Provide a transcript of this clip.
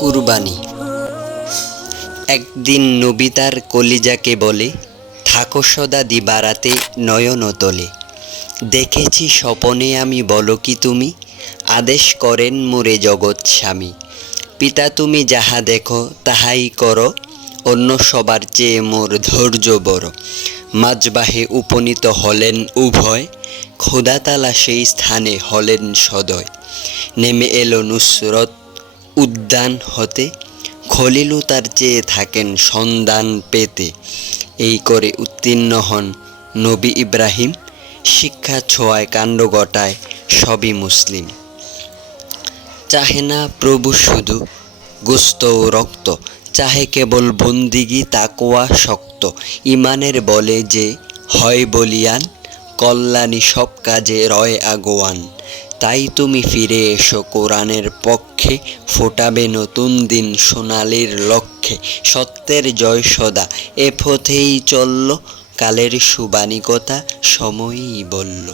কুরবানি। একদিন নবী তার কলিজাকে বলে, থাকো সদা দিবারাতে নয়ন তলে। দেখেছি স্বপনে আমি বলো কি তুমি, আদেশ করেন মোরে জগৎ স্বামী। পিতা তুমি যাহা দেখো তাহাই করো, অন্য সবার চেয়ে মোর ধৈর্য বড়। মাজবাহে উপনীত হলেন উভয়, খোদাতালা সেই স্থানে হলেন সদয়। নেমে এলো নুসরত উদ্যান হতে, খলিলু তার চেয়ে থাকেন সন্ধান পেতে। এই করে উত্তীর্ণ হন নবী ইব্রাহিম, শিক্ষা ছোঁয়ায় কাণ্ড গটায় সবই মুসলিম। চাহে না প্রভু শুধু গোস্ত ও রক্ত, চাহে কেবল বন্দিগি তাকওয়া শক্ত। ইমানের বলে যে হয় বলিয়ান, কল্যাণী সব কাজে রয় আগোয়ান। তাই তুমি ফিরে এসো কোরআনের পক্ষে, ফোটাবে নতুন দিন সোনালির লক্ষ্যে। সত্যের জয় সদা এ পথেই চলল, কালের সুবাণী কথা সময়ই বলল।